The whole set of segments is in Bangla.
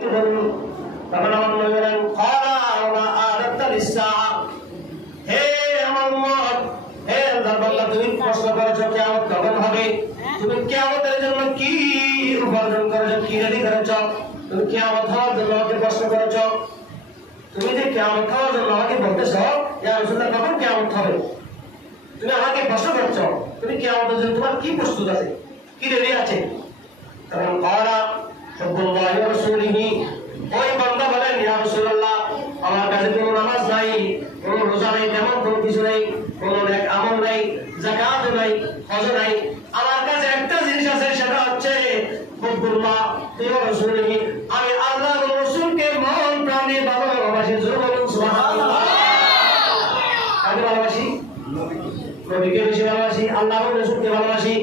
তখন আমার নবী বলেন ক্বালা ওয়া আদাতা লিস-সাআ, হে আমার উম্মত, হে আল্লাহ, তুমি প্রশ্ন করেছো কিয়ামত কখন হবে, তুমি কিয়ামতের জন্য কি উপার্জন করেছো, কি রেডি করেছো, তুমি কিয়ামত হওয়ার জন্য আমাকে প্রশ্ন করেছো, তুমি যে কিয়ামত হওয়ার জন্য আমাকে বলতেছো ইয়া রাসূলুল্লাহ কখন কিয়ামত হবে, তুমি আমাকে প্রশ্ন করছো, তুমি কিয়ামতের জন্য তোমার কি প্রস্তুত আছে, কি রেডি আছে? তখন ক্বালা হুব্বুল্লাহি ওয়া রাসূলিহি, ওই বান্দা বলেন ইয়া রাসূলুল্লাহ, আমার কাছে কোনো নামাজ নাই, কোনো রোজা নাই, তেমন কোনো কিছু নাই, কোনো নেক আমল নাই, যাকাত নাই, হজ নাই, আমার কাছে একটা জিনিস আছে, সেটা হচ্ছে হুব্বুল্লাহ ওয়া রাসূলিহি, আমি আল্লাহ ও রাসূলকে মন প্রাণে ভালোবাসি। জোরে বলুন সুবহানাল্লাহ। আমি ভালোবাসি নবীকে বেশি ভালোবাসি, আল্লাহ ও রাসূলকে ভালোবাসি।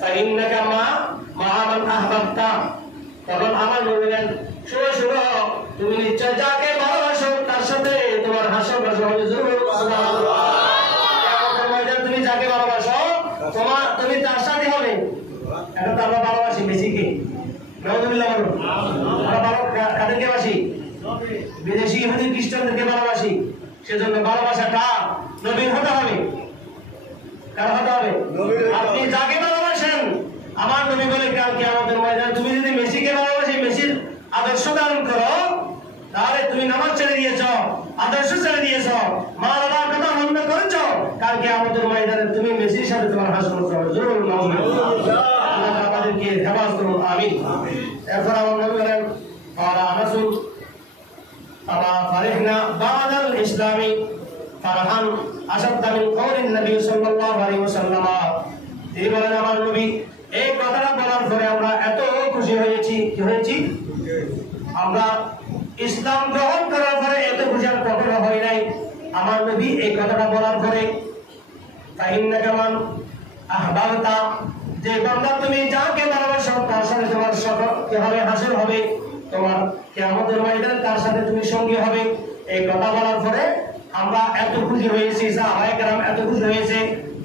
ফাইন্নাকা মা মান আহবাবতা, তখন আমার নবী বলেন শুনো শুনো, তুমি নিশ্চয় যাকে ভালোবাসো তার সাথে তোমার হাসর বাসর হবে। জোরে বলুন সুবহানাল্লাহ। তুমি যাকে ভালোবাসো তুমি তার সাথে হবে। এখন তো আমরা ভালোবাসি মেসিকে, নাউযুবিল্লাহ বলুন, আমরা কাদেরকে বাসি? বিদেশি ইহুদি খ্রিস্টানদেরকে ভালোবাসি। সেজন্য ভালোবাসাটা নবীর হতে হবে। কার হতে হবে? আপনি যাকে ভালোবাসেন, আমার নবী বলে কাল কিয়ামতের ময়দানে তুমি যদি মেসিকে ভালোবাসি, মেসির আদর্শ ধারণ করো, তাহলে তুমি নামাজ ছেড়ে দিয়েছ, আদর্শ ছেড়ে দিয়েছ, মা বাবার কথা বন্ধ করেছো, কাল কিয়ামতের ময়দানে তুমি মেসির সাথে তোমার হাসর করতে হবে। জোরে বলুন আল্লাহ আমাদেরকে হেফাজত করুন, আমিন। এরপর আমার নবী বলেন ক্বালা আনাসুন আমা ফারিহনা বাদাল ইসলামি ফারহান আশাদ্দা মিন কওলিন নবী সাল্লাল্লাহু আলাইহি ওয়াসাল্লাম, এই বলেন আমার নবী এই কথাটা বলার পরে আমরা এত খুশি হয়েছি। কি হয়েছি? আমরা ইসলাম গ্রহণ করার পরে এত খুশি আর কখনো হই নাই। আমার নবী এই কথাটা বলার পরে ফাইন্নাকা মান আহবাবতা, যে বান্দা তুমি যাকে ভালোবাসো তার সাথে তোমার কি হবে? হাসর হবে, তোমার কিয়ামতের ময়দানে তার সাথে তুমি সঙ্গী হবে। এই কথা বলার পরে আমরা এত খুশি হয়েছি, সাহাবায়ে কেরাম এত খুশি হয়েছে।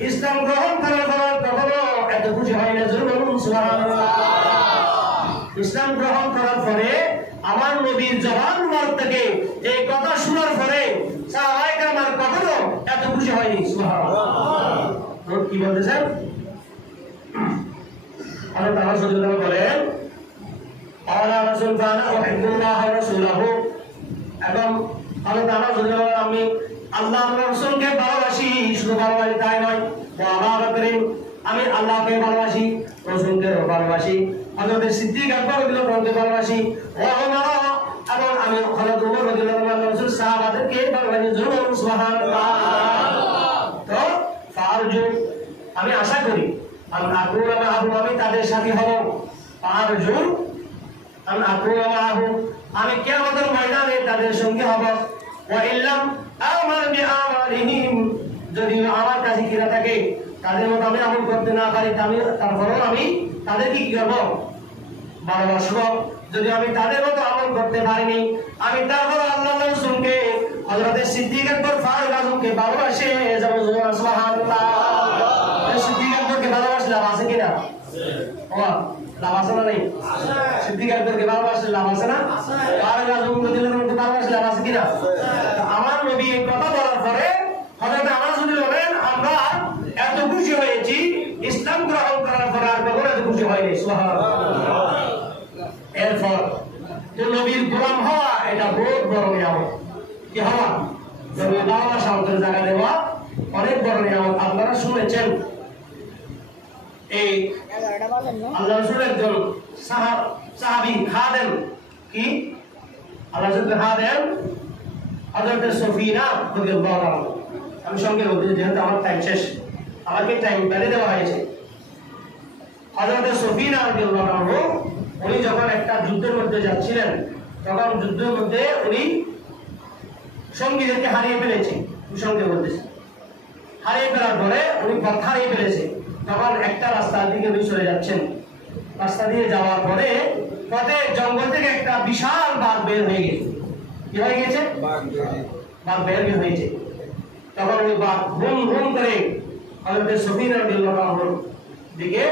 ইসলাম গ্রহণ করার পর কখনো এত খুশি হয় না। জোরে বলুন সুবহানাল্লাহ। ইসলাম গ্রহণ করার পরে আমার নবীর জবান মুবারক থেকে এই কথা শোনার পরে সাহাবায়ে কেরাম আর কখনো এত খুশি হয়নি। সুবহানাল্লাহ। কি বলতেছেন? আল্লাহ তাআলা সুবহানাহু বলেন আলা রাসূল ফানা উহিব্বুল্লাহ ওয়া রাসূলহু, এবং আল্লাহ তাআলা সুবহানাহু আমি আল্লাহ ও রাসূলকে ভালোবাসি, শুধু ভালোবাসি তাই নয়, ওয়া আবু বকর, আমি আল্লাহকে ভালোবাসি, রাসূলকে ভালোবাসি, হযরত সিদ্দিক আকবর রাদিয়াল্লাহু আনহুকে ভালোবাসি, ওয়া উমর, এবং আমি হযরত উমর রাদিয়াল্লাহু আনহু রাসূল সাহাবাদেরকে ভালোবাসি। সুবহানাল্লাহ। তো ফারজু, আমি আশা করি আমি তাদের সাথী হব। ফারজু আমি কিয়ামতের ময়দানে তাদের সঙ্গে হব। ওয়া ইল্লাম আমাল বিআমালিহিম, যদি আমার কাছে কি না থাকে, তাদের মতো আমি আমল করতে না পারি, তারপরেও আমি তাদেরকে কি করব? ভালোবাসবো। যদি আমি তাদের মতো আমল করতে পারিনি, আমি তারপর আল্লাহ রাসূলকে, হযরত সিদ্দিক আকবর ফারুক আজমকে ভালোবাসে যাব। সুবহানাল্লাহ। সিদ্দিক আকবরকে ভালোবাসলে লাভ আছে কিনা? লাভ আছে না? নেই? সিদ্দিক আকবরকে ভালোবাসলে লাভ আছে না? ফারুক আজমকে ভালোবাসলে লাভ আছে কিনা? আমার নবী এই কথা বলার পরে হযরত আনাস বলেন আমরা এত খুশি হয়েছি ইসলাম গ্রহণ করার পরে, আর কখনো এত খুশি হয়নি। সুবহানাল্লাহ। এরপর নবীর গোলাম হওয়া, এটা বহুত বড় নিয়ামত। কি হওয়া? নবীর ভালোবাসা অন্তরে জায়গা দেওয়া অনেক বড় নিয়ামত। আপনারা শুনেছেন এই আল্লাহ রাসূলের একজন সাহাবী খাদেম, কি আল্লাহ রাসূলের খাদেম হযরত সফিনা রাদিয়াল্লাহু আনহা। আমি সঙ্গে বলতে, যেহেতু আমার টাইম শেষ, আমাকে টাইম বেড়ে দেওয়া হয়েছে। হযরত সফিনা রাদিয়াল্লাহু আনহা উনি যখন একটা যুদ্ধের মধ্যে যাচ্ছিলেন, তখন যুদ্ধের মধ্যে উনি সঙ্গীদেরকে হারিয়ে ফেলেছে। সঙ্গে বলতেছে হারিয়ে ফেলার পরে উনি পথ হারিয়ে ফেলেছে। তখন একটা রাস্তার দিকে উনি চলে যাচ্ছেন। রাস্তা দিয়ে যাওয়ার পরে পথে জঙ্গল থেকে একটা বিশাল বাঘ বের হয়ে গেছে। কি হয়ে গেছে? বাঘ বের হয়েছে। তখন ওই বাঘ হুম হুম করে হযরত সফিনা রাদিয়াল্লাহু আনহার দিকে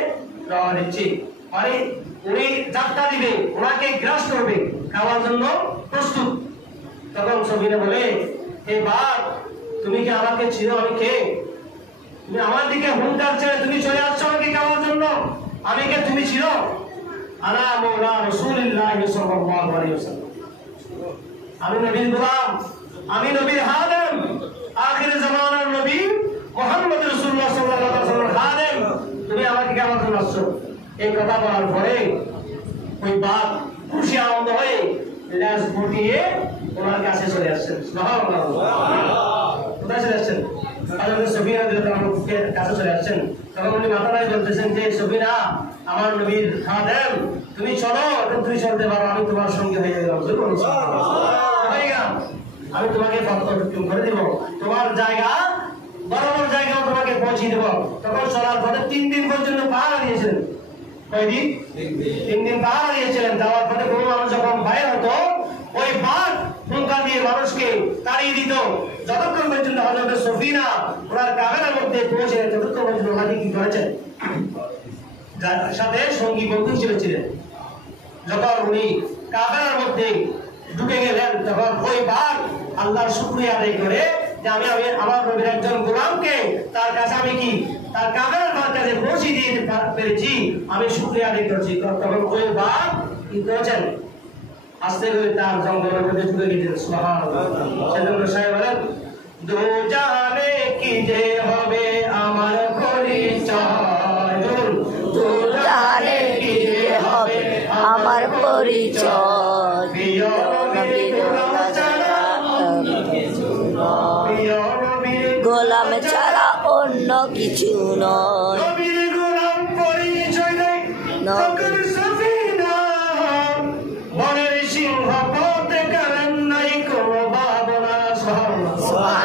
রওনা দিচ্ছে। মানে উনি যাত্রা দিবে, ওনাকে গ্রাস করবে, খাওয়ার জন্য প্রস্তুত। তখন সফিনা বলে, হে বাপ, তুমি কি আমাকে চিনো? আমি কে? তুমি আমার দিকে হুঙ্কার ছেড়ে তুমি চলে আসছো আমাকে খাওয়ার জন্য? আমি কে তুমি চিনো? আনা মাওলা রাসূলুল্লাহ সাল্লাল্লাহু আলাইহি ওয়াসাল্লাম, আমি নবীর গোলাম, আমি নবীর খাদেম, আখির জামানার নবী মুহাম্মদ রাসূলুল্লাহ সাল্লাল্লাহু আলাইহি ওয়াসাল্লামের খাদেম, তুমি আমাকে খাওয়ার জন্য আসছো। এই কথা বলার পরে ওই বাপ খুশি আনন্দ হয়ে লেজ গুটিয়ে ওনার কাছে চলে আসছেন। সুবহানাল্লাহ। কোথায় চলে আসছেন? হযরত সফিনা রাদিয়াল্লাহু আনহার কাছে চলে আসছেন। তখন উনি মাথায় বলতেছেন যে, সফিনা, আমার নবীর খাদেম, তুমি চলো, এখন তুমি চলতে পারো, আমি তোমার সঙ্গে হয়ে গেলাম। আমি তোমাকে করে দিব, তোমার জায়গা বরাবর জায়গাও তোমাকে পৌঁছে দেব। তখন চলার পথে 3 দিন পর্যন্ত পাহারা দিয়েছিলেন। কয়দিন? 3 দিন পাহারা দিয়েছিলেন। যাওয়ার পথে কোনো মানুষ যখন বাইরে হতো, ওই বাঘ হুঙ্কার দিয়ে মানুষকে তাড়িয়ে দিত। যতক্ষণ পর্যন্ত হযরত সফিনা ওনার কাফেলার মধ্যে পৌঁছে, ততক্ষণ পর্যন্ত ওনাকে কি করেছেন? যার সাথে সঙ্গী বন্ধু হিসেবে ছিলেন। যখন উনি কাফেলার মধ্যে ঢুকে গেলেন, তখন ওই বাঘ আল্লাহর শুকরিয়া আদায় করে যে আমি আমার নবীর একজন গোলামকে তার কাছে আমি কি তার কাফেলার কাছে পৌঁছে দিয়ে পেরেছি, আমি শুকরিয়া আদায় করছি। তখন ওই বাঘ কি করেছেন? আস্তে করে তার জঙ্গলের মধ্যে ঢুকে গেছেন। সুবহানাল্লাহ। সেজন্য সাহেব বলেন, দু জাহানে কি যে হবে আমার পরিচয়, দু জাহানে কি যে হবে আমার পরিচয়, প্রিয় নবীর গোলাম ছাড়া গোলাম ছাড়া অন্য কিছু নয়। নবীর গোলাম পরিচয় দেয় তখন সফিনা, বনের সিংহ পথে গেলেন নাই কোনো ভাবনা। সুবহানাল্লাহ।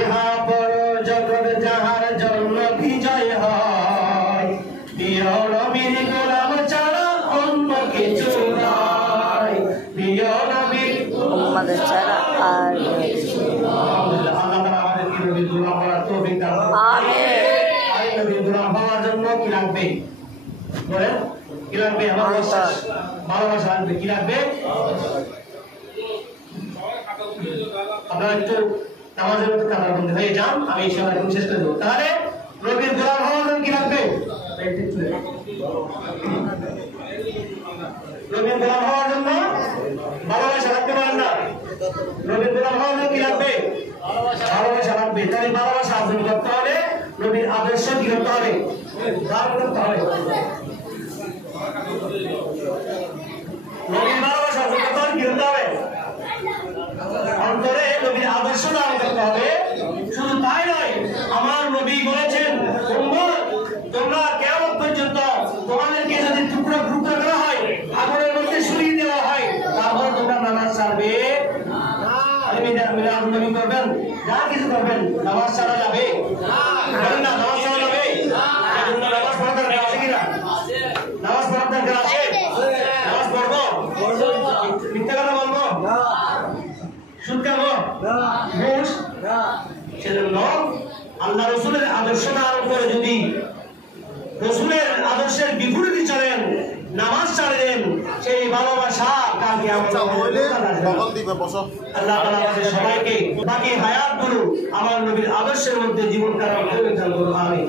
ইহা বড় জগৎ যাহার জন্য বিজয় হয়, প্রিয় নবীর গোলাম ছাড়া অন্য কিছু নয়, প্রিয় নবীর উম্মত ছাড়া আর কিছু নয়। আল্লাহ তাআলা আমাদেরকে নবীর গোলাম হওয়ার তৌফিক দান করুন। আমিন। আর নবীর গোলাম হওয়ার জন্য কি লাগবে বলেন? কি লাগবে? আমার বিশ্বাস, ভালোবাসা লাগবে। কি লাগবে? আপনারা একটু নামাজের মধ্যে কাতারবন্দি হয়ে যান, আমি ইনশাআল্লাহ এখন শেষ করে দেবো। তাহলে নবীর গোলাম হওয়ার জন্য কি লাগবে? নবীর গোলাম হওয়ার জন্য ভালোবাসা রাখতে পারেন না। নবীর গোলাম হওয়ার জন্য কি লাগবে? ভালোবাসা লাগবে। তাহলে ভালোবাসা অর্জন করতে হলে নবীর আদর্শ কি করতে হবে? ধারণ করতে হবে। নবীর ভালোবাসা অর্জন করতে হলে কি করতে হবে? অন্তরে নবীর আদর্শ ধারণ করতে হবে। শুধু তাই নয়, আমার নবী বলেছেন, উম্মত, তোমরা কিয়ামত পর্যন্ত তোমাদেরকে যদি টুকরো টুকরো করা হয়, আগুনের মধ্যে ছুড়িয়ে দেওয়া হয়, তারপর তোমরা নামাজ ছাড়বে না। মিলাদ নবী করবেন, যা কিছু করবেন, নামাজ ছাড়া যাবে না? নামাজ ছাড়া যাবে? নামাজ পড়ার দরকার আছে কিনা? নামাজ পড়ার দরকার আছে? নামাজ পড়বো? মিথ্যা কথা বলবো? সুদ খাবো? ঘুষ? সেজন্য আল্লাহ রসুলের আদর্শ ধারণ করে যদি রসুলের আদর্শের বিপরীতে চলেন, নামাজ ছাড়েন, সেই ভালোবাসা কালকে আল্লাহ তাআলা আমাদের সবাইকে বাকি হায়াতগুলো আমার নবীর আদর্শের মধ্যে জীবন কাটানোর তৌফিক দান করুন। আমিন।